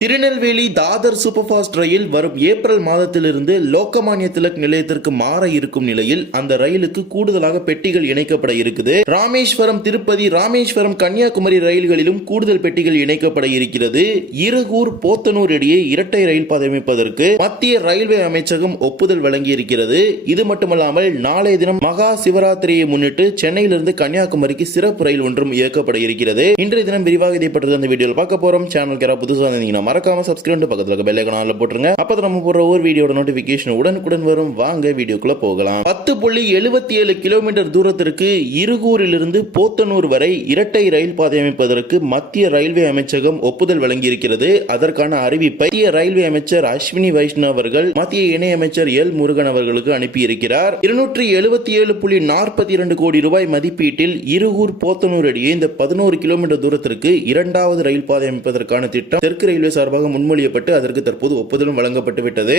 Tirunelveli Dadar super fast ரயில் வரும் April மாதத்திலிருந்து லோக்கமானிய திலக் நிலையத்திற்கு மாற இருக்கும் நிலையில் அந்த ரயிலுக்கு கூடுதலாக பெட்டிகள் இணைக்கப்பட இருக்குது. ராமேஸ்வரம் திருப்பதி ராமேஸ்வரம் கன்னியாகுமரி ரயில்களிலும் கூடுதல் பெட்டிகள் இணைக்கப்பட இருக்கிறது. இருகூர் போத்தனூர் இடையே இரட்டை ரயில் பாதை அமைப்பதற்கு மத்திய ரயில்வே அமைச்சகம் ஒப்புதல் வழங்கி இருக்கிறது இது மட்டுமல்லாமல் நாளைய தினம் மகா சிவராத்திரியை முன்னிட்டு சென்னையிலிருந்து கன்னியாகுமரிக்கு சிறப்பு ரயில் ஒன்றும் இயக்கப்பட இருக்கிறது. இன்றைய தினம் விரிவாக இதை பற்றி அந்த வீடியோவில் பார்க்க போறோம். சேனல் கேரா புதுசாக மறக்காமல் மறக்காம சப்ஸ்கிரைப் பக்கத்துல இருக்க பெல் போட்டுருங்க. அப்பதான் நம்ம போடுற ஒரு வீடியோட நோட்டிபிகேஷன் உடனுக்குடன் வரும். வாங்க வீடியோக்குள்ள போகலாம். பத்து புள்ளி எழுபத்தி ஏழு கிலோமீட்டர் தூரத்திற்கு இருகூரிலிருந்து போத்தனூர் வரை இரட்டை ரயில் பாதை அமைப்பதற்கு மத்திய ரயில்வே அமைச்சகம் ஒப்புதல் வழங்கியிருக்கிறது. அதற்கான அறிவிப்பை மத்திய ரயில்வே அமைச்சர் அஸ்வினி வைஷ்ணவ் அவர்கள் மத்திய இணையமைச்சர் எல் முருகன் அவர்களுக்கு அனுப்பியிருக்கிறார். இருநூற்றி எழுபத்தி ஏழு புள்ளி நாற்பத்தி இரண்டு கோடி ரூபாய் மதிப்பீட்டில் இருகூர் போத்தனூர் அடியே இந்த பதினோரு கிலோமீட்டர் தூரத்திற்கு இரண்டாவது ரயில் பாதை அமைப்பதற்கான திட்டம் தெற்கு ரயில்வே சார்பாக முன்மொழியப்பட்டு அதற்கு தற்போது ஒப்புதலும் வழங்கப்பட்டு விட்டது.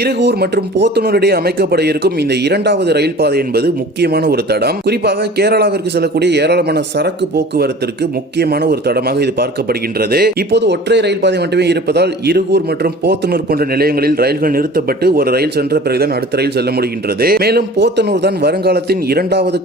இருகூர் மற்றும் போத்தனூரிடையே அமைக்கப்பட இருக்கும் இந்த இரண்டாவது ரயில் பாதை என்பது முக்கியமான ஒரு தடம். குறிப்பாக கேரளாவிற்கு செல்லக்கூடிய ஏராளமான சரக்கு போக்குவரத்திற்கு முக்கியமான ஒரு தடமாக இது பார்க்கப்படுகின்றது. இப்போது ஒற்றை ரயில் பாதை மட்டுமே இருப்பதால் இருகூர் மற்றும் போத்தனூர் போன்ற நிலையங்களில் ரயில்கள் நிறுத்தப்பட்டு ஒரு ரயில் சென்ற பிறகுதான் அடுத்த ரயில் செல்ல முடிகின்றது. மேலும் போத்தனூர் தான் வருங்காலத்தின் இரண்டாவது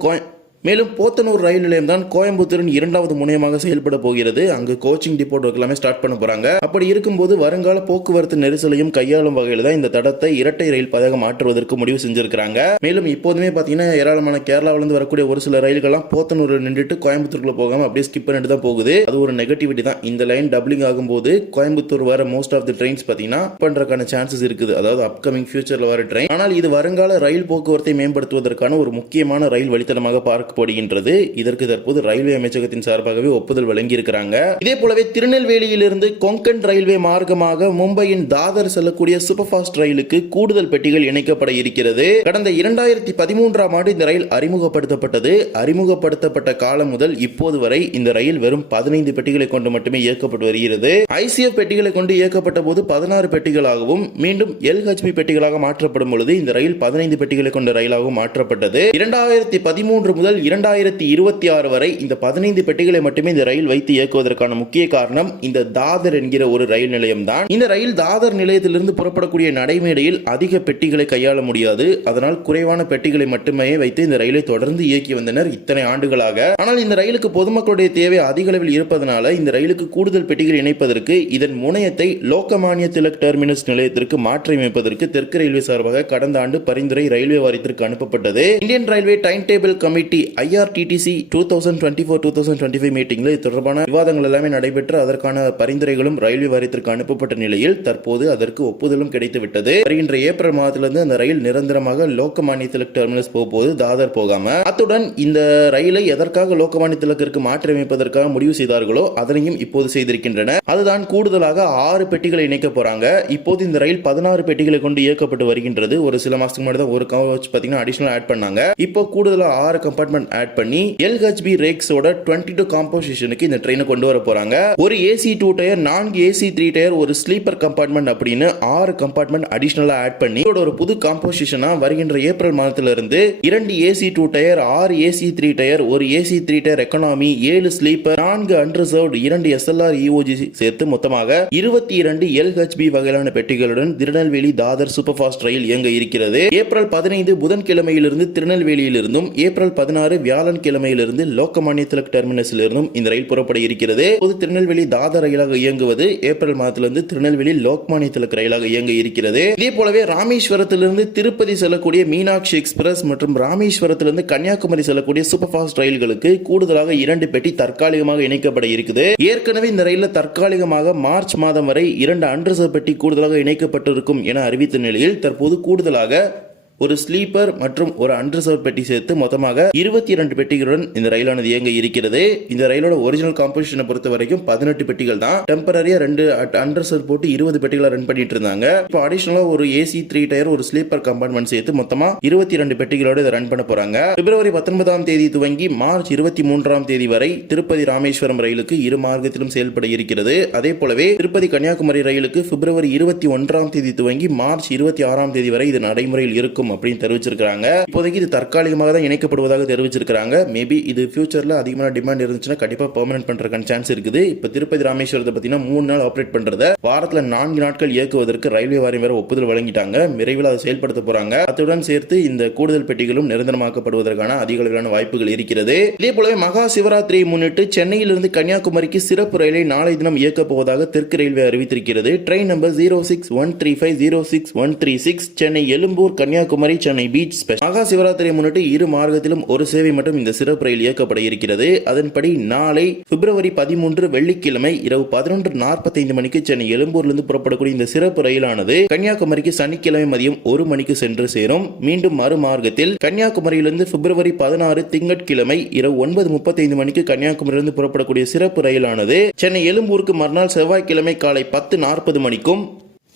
மேலும் போத்தனூர் ரயில் நிலையம் தான் கோயம்புத்தூரின் இரண்டாவது முனையமாக செயல்பட போகிறது. அங்கு கோச்சிங் டிப்போட் எல்லாமே ஸ்டார்ட் பண்ண போறாங்க. அப்படி இருக்கும்போது வருங்கால போக்குவரத்து நெரிசலையும் கையாளும் வகையில் தான் இந்த தடத்தை இரட்டை ரயில் பதகம் மாற்றுவதற்கு முடிவு செஞ்சிருக்கிறாங்க. மேலும் இப்போதுமே பாத்தீங்கன்னா ஏராளமான கேரளாவிலிருந்து வரக்கூடிய ஒரு சில ரயில்கள்லாம் போத்தனூர் நின்றுட்டு கோயம்புத்தூருக்குள்ள போகாம அப்படியே ஸ்கிப் பண்ணிட்டு தான் போகுது. அது ஒரு நெகட்டிவிட்டி தான். இந்த லைன் டபுளிங் ஆகும்போது கோயம்புத்தூர் வர மோஸ்ட் ஆஃப் தி ட்ரெயின்ஸ் பாத்தீங்கன்னா பண்றதுக்கான சான்சஸ் இருக்குது. அதாவது அப்கமிங் ஃபியூச்சர்ல வர ட்ரெயின் ஆனால் இது வருங்கால ரயில் போக்குவரத்தை மேம்படுத்துவதற்கான ஒரு முக்கியமான ரயில் வழித்தடமாக பார்க்க பார்க்கப்படுகின்றது இதற்கு தற்போது ரயில்வே அமைச்சகத்தின் சார்பாகவே ஒப்புதல் வழங்கியிருக்கிறாங்க. இதே போலவே திருநெல்வேலியிலிருந்து கொங்கன் ரயில்வே மார்க்கமாக மும்பையின் தாதர் செல்லக்கூடிய சூப்பர் ஃபாஸ்ட் ரயிலுக்கு கூடுதல் பெட்டிகள் இணைக்கப்பட இருக்கிறது. கடந்த இரண்டாயிரத்தி பதிமூன்றாம் ஆண்டு இந்த ரயில் அறிமுகப்படுத்தப்பட்டது. அறிமுகப்படுத்தப்பட்ட காலம் முதல் இப்போது வரை இந்த ரயில் வெறும் பதினைந்து பெட்டிகளை கொண்டு மட்டுமே இயக்கப்பட்டு வருகிறது. ஐசிஎஃப் பெட்டிகளை கொண்டு இயக்கப்பட்ட போது பதினாறு பெட்டிகளாகவும் மீண்டும் எல்ஹெச்பி பெட்டிகளாக மாற்றப்படும் பொழுது இந்த ரயில் பதினைந்து பெட்டிகளை கொண்ட ரயிலாகவும் மாற்றப்பட்டது. இரண்டாயிரத்தி பதிமூன்று முதல் இரண்டாயிரத்தி இருபத்தி ஆறு வரை இந்த பதினைந்து பெட்டிகளை மட்டுமே இந்த ரயில் வைத்து இயக்குவதற்கான முக்கிய காரணம் இந்த தாதர் என்கிற ஒரு ரயில் நிலையம் தான் இந்த ரயில் தாதர் நிலையத்திலிருந்து புறப்படக்கூடிய நடைமேடையில் அதிக பெட்டிகளை கையாள முடியாது. அதனால் குறைவான பெட்டிகளை மட்டுமே வைத்து இந்த ரயிலை தொடர்ந்து இயக்கி வந்தனர் இத்தனை ஆண்டுகளாக. ஆனால் இந்த ரயிலுக்கு பொதுமக்களுடைய தேவை அதிக அளவில் இருப்பதனால இந்த ரயிலுக்கு கூடுதல் பெட்டிகள் இணைப்பதற்கு இதன் முனையத்தை லோகமானிய திலக் டெர்மினஸ் நிலையத்திற்கு மாற்றி அமைப்பதற்கு தெற்கு ரயில்வே சார்பாக கடந்த ஆண்டு பரிந்துரை ரயில்வே வாரியத்திற்கு அனுப்பப்பட்டது. Indian railway time table committee IRTTC two thousand twenty four two thousand twenty five மீட்டிங்கில் இது தொடர்பான விவாதங்கள் எல்லாமே நடைபெற்று அதற்கான பரிந்துரைகளும் ரயில்வே வாரியத்திற்கு அனுப்பப்பட்ட நிலையில் தற்போது அதற்கு ஒப்புதலும் கிடைத்துவிட்டது. வருகின்ற ஏப்ரல் மாதத்திலிருந்து அந்த ரயில் நிரந்தரமாக லோக்கமானிய திலக் டெர்மினஸ் போகும்போது தாதர் போகாம அத்துடன் இந்த ரயிலை எதற்காக லோக்கமானிய திலக்கிற்கு மாற்றியமைப்பதற்காக முடிவு செய்தார்களோ அதனையும் இப்போது செய்திருக்கின்றன. அதுதான் கூடுதலாக ஆறு பெட்டிகளை இணைக்க போறாங்க. இப்போது இந்த ரயில் பதினாறு பெட்டிகளை கொண்டு இயக்கப்பட்டு வருகின்றது. ஒரு சில மாசத்துக்கு முன்னாடி தான் ஒரு கவச் பார்த்தீங்கன்னா அடிஷனல் ஆட் பண்ணாங்க. இப்போ கூடுதலாக ஆறு கம்பார்ட்மெண்ட் ஆட் பண்ணி எல்ஹெச்பி ரேக்ஸோட டுவெண்ட்டி டூ காம்போசிஷனுக்கு இந்த ட்ரெயினை கொண்டு வர போறாங்க. ஒரு ஏசி டூ டயர் நான்கு ஏசி த்ரீ டயர் ஒரு ஸ்லீப்பர் கம்பார்ட்மெண்ட் அப்படின்னு ஆறு கம்பார்ட்மெண்ட் அடிஷனலா ஆட் பண்ணி இதோட ஒரு புது காம்போசிஷனா வருகின்ற ஏப்ரல் மாதத்துல இருந்து இரண்டு ஏசி டூ டயர் ஆறு ஏசி த்ரீ டயர் ஒரு ஏசி த்ரீ டயர் எக்கனாமி ஏழு ஸ்லீப்பர் நான்கு அன்ரிசர்வ்டு இரண்டு எஸ்எல்ஆர் இஓஜி சேர்த்து மொத்தமாக இருபத்தி இரண்டு எல்ஹெச்பி வகையிலான பெட்டிகளுடன் திருநெல்வேலி தாதர் சூப்பர் ஃபாஸ்ட் ரயில் இயங்க இருக்கிறது. ஏப்ரல் பதினைந்து புதன்கிழமையிலிருந்து திருநெல்வேலியிலிருந்தும் ஏப்ரல் பதினாறு வியாழன் கிழமையிலிருந்து லோக்கமானிய திலக் டெர்மினஸிலிருந்தும் இந்த ரயில் புறப்பட இருக்கிறது. பொது திருநெல்வேலி தாத ரயிலாக இயங்குவது ஏப்ரல் மாதத்திலிருந்து திருநெல்வேலி லோக்மானிய திலக் ரயிலாக இயங்க இருக்கிறது. இதே போலவே ராமேஸ்வரத்திலிருந்து திருப்பதி செல்லக்கூடிய மீனாட்சி எக்ஸ்பிரஸ் மற்றும் ராமேஸ்வரத்திலிருந்து கன்னியாகுமரி செல்லக்கூடிய சூப்பர் ஃபாஸ்ட் ரயில்களுக்கு கூடுதலாக இரண்டு பெட்டி தற்காலிகமாக இணைக்கப்பட இருக்குது. ஏற்கனவே இந்த ரயிலில் தற்காலிகமாக மார்ச் மாதம் வரை இரண்டு அன்ரிசர்வ் பெட்டி கூடுதலாக இணைக்கப்பட்டிருக்கும் என அறிவித்த நிலையில் தற்போது கூடுதலாக ஒரு ஸ்லீப்பர் மற்றும் ஒரு அன்ரிசர்வ் பெட்டி சேர்த்து மொத்தமாக இருபத்தி இரண்டு பெட்டிகளுடன் இந்த ரயிலானது இயங்க இருக்கிறது. இந்த ரயிலோட ஒரிஜினல் காம்போசிஷனை பொறுத்த வரைக்கும் பதினெட்டு பெட்டிகள் தான். டெம்பரரியா ரெண்டு அன்ரிசர்வ் போட்டு இருபது பெட்டிகளை ரன் பண்ணிட்டு இருந்தாங்க. இப்போ அடிஷனலா ஒரு ஏசி த்ரீ டயர் ஒரு ஸ்லீப்பர் கம்பார்ட்மெண்ட் சேர்த்து மொத்தமா இருபத்தி இரண்டு பெட்டிகளோட இதை ரன் பண்ண போறாங்க. பிப்ரவரி பத்தொன்பதாம் தேதி துவங்கி மார்ச் இருபத்தி மூன்றாம் தேதி வரை திருப்பதி ராமேஸ்வரம் ரயிலுக்கு இரு மார்க்கத்திலும் செயல்பட இருக்கிறது. அதே போலவே திருப்பதி கன்னியாகுமரி ரயிலுக்கு பிப்ரவரி இருபத்தி ஒன்றாம் தேதி துவங்கி மார்ச் இருபத்தி ஆறாம் தேதி வரை இது நடைமுறையில் இருக்கும். இருக்கும் அப்படின்னு தெரிவிச்சிருக்காங்க இப்போதைக்கு இது தற்காலிகமாக தான் இணைக்கப்படுவதாக தெரிவிச்சிருக்காங்க மேபி இது ஃபியூச்சர்ல அதிகமான டிமாண்ட் இருந்துச்சுன்னா கண்டிப்பா பெர்மனன்ட் பண்றதுக்கான சான்ஸ் இருக்குது. இப்ப திருப்பதி ராமேஸ்வரத்தை பார்த்தீங்கன்னா மூணு நாள் ஆப்ரேட் பண்றத வாரத்துல நான்கு நாட்கள் இயக்குவதற்கு ரயில்வே வாரியம் வேற ஒப்புதல் வழங்கிட்டாங்க. விரைவில் அதை செயல்படுத்த போறாங்க. அத்துடன் சேர்த்து இந்த கூடுதல் பெட்டிகளும் நிரந்தரமாக்கப்படுவதற்கான அதிக அளவிலான வாய்ப்புகள் இருக்கிறது. இதே போலவே மகா சிவராத்திரியை முன்னிட்டு சென்னையிலிருந்து கன்னியாகுமரிக்கு சிறப்பு ரயிலை நாளை தினம் இயக்கப் போவதாக தெற்கு ரயில்வே அறிவித்திருக்கிறது. Train number zero six one three five zero six one three six Chennai Egmore Kanyakumari Chennai beach special மகா சிவராத்திரியை முன்னிட்டு இரு மார்க்கத்திலும் ஒரு சேவை மட்டும் இந்த சிறப்பு ரயில் இயக்கப்பட இருக்கிறது. அதன்படி நாளை பிப்ரவரி பதிமூன்று வெள்ளிக்கிழமை இரவு பதினொன்று நாற்பத்தைந்து மணிக்கு சென்னை எழும்பூரிலிருந்து புறப்படக்கூடிய இந்த சிறப்பு ரயிலானது கன்னியாகுமரிக்கு சனிக்கிழமை மதியம் ஒரு மணிக்கு சென்று சேரும். மீண்டும் மறுமார்க்கத்தில் கன்னியாகுமரியிலிருந்து பிப்ரவரி பதினாறு திங்கட்கிழமை இரவு ஒன்பது முப்பத்தைந்து மணிக்கு கன்னியாகுமரியிலிருந்து புறப்படக்கூடிய சிறப்பு ரயிலானது சென்னை எழும்பூருக்கு மறுநாள் செவ்வாய்க்கிழமை காலை பத்து நாற்பது மணிக்கும்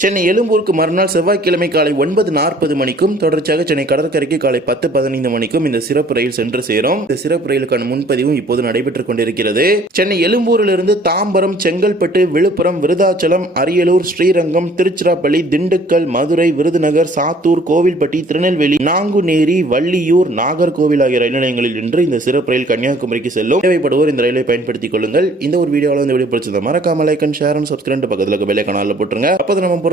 சென்னை எழும்பூருக்கு மறுநாள் செவ்வாய்க்கிழமை காலை ஒன்பது நாற்பது மணிக்கும் தொடர்ச்சியாக சென்னை கடற்கரைக்கு காலை பத்து பதினைந்து மணிக்கும் இந்த சிறப்பு ரயில் சென்று சேரும். இந்த சிறப்பு ரயிலுக்கான முன்பதிவும் இப்போது நடைபெற்றுக் கொண்டிருக்கிறது. சென்னை எழும்பூரிலிருந்து தாம்பரம் செங்கல்பட்டு விழுப்புரம் விருதாச்சலம் அரியலூர் ஸ்ரீரங்கம் திருச்சிராப்பள்ளி திண்டுக்கல் மதுரை விருதுநகர் சாத்தூர் கோவில்பட்டி திருநெல்வேலி நாங்குநேரி வள்ளியூர் நாகர்கோவில் ஆகிய ரயில் நிலையங்களில் இன்று இந்த சிறப்பு ரயில் கன்னியாகுமரிக்கு செல்லும். தேவைப்படுவோர் இந்த ரயிலை பயன்படுத்திக் கொள்ளுங்கள். இந்த ஒரு வீடியோவில் இந்த வீடியோ பிடிச்சது மறக்காம like and share and subscribe பக்கத்தில் பெல்லை கனாலில் போட்டுருங்க. அப்போ நம்ம